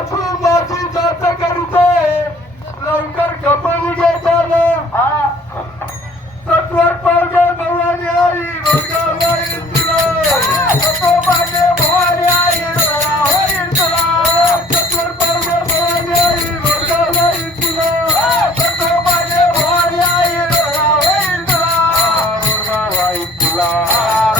वाचून माझी जात करतोय लवकर कपडी घेताना तत्वर पावडे भवानी आई रोजगार तुला पावडे भवानी आई तुला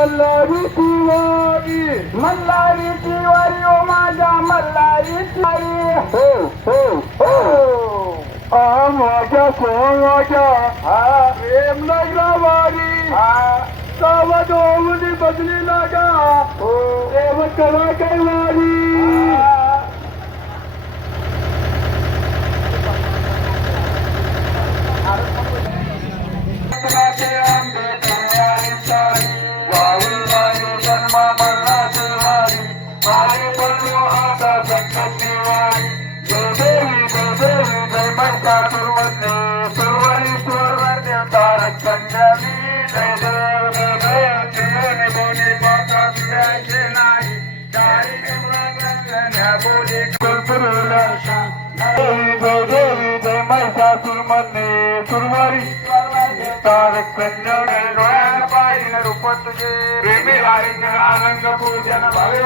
मल्हारी तिवारी मल्हारी तिवारी ओ माझ्या मल्हारी तिवारी. हो हो हो. आ माझ्या सोहाच्या हा प्रेम नगरावारी हा सावध होऊन बदली लागा. हो. प्रेम करा रूप तुझे प्रेमी आनंद पूजन भावे